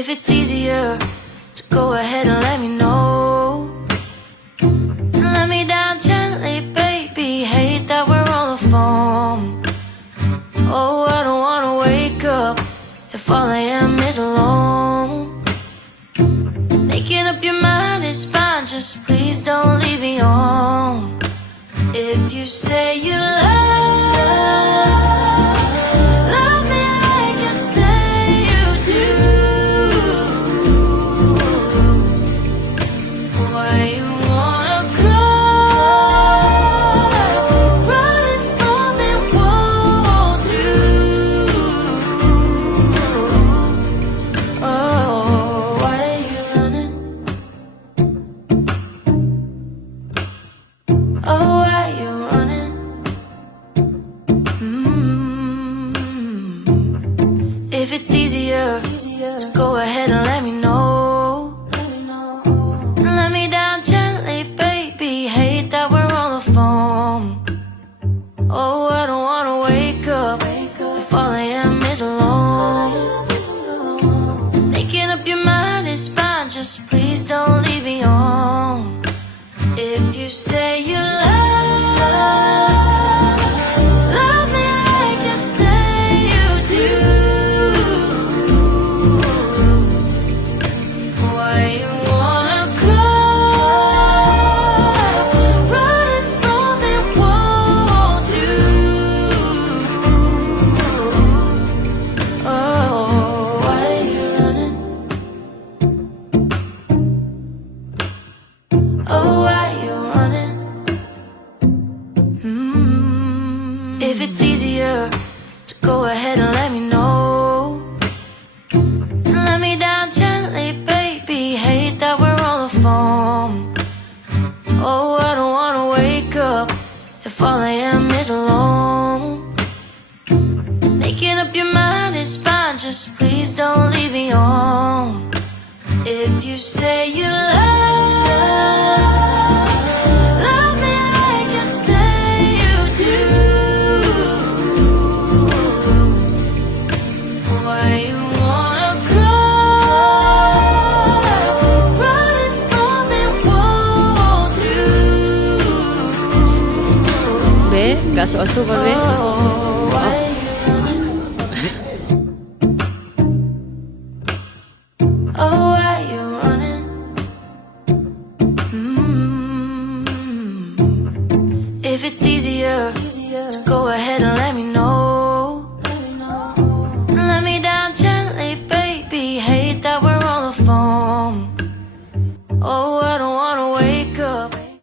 If it's easier to go ahead and let me know, let me down gently, baby. Hate that we're on the phone. Oh, I don't wanna wake up if all I am is alone. Making up your mind is fine, just please don't leave me on. If you say you love me like you say you do, why you wanna go running from me won't do. Oh, why are you running? Oh, why you running? If it's easier to go ahead and let me know, let me down gently, baby. Hate that we're on the phone. Oh, I don't wanna wake up if all I am is alone. Making up your mind is fine, just please don't leave me on. If you say you love me like you say you do, why you wanna go running from me won't do. Oh, why are you running? Oh, why you running? If it's easier to go ahead and let me know, let me down gently, baby. Hate that we're on the phone. Oh, I don't wanna wake up if all I am is alone. Making up your mind is fine, just please don't leave me on. If you say you love me like you say you do, why you wanna go running from me won't do. Be, gaso-aso ba, be? Oh,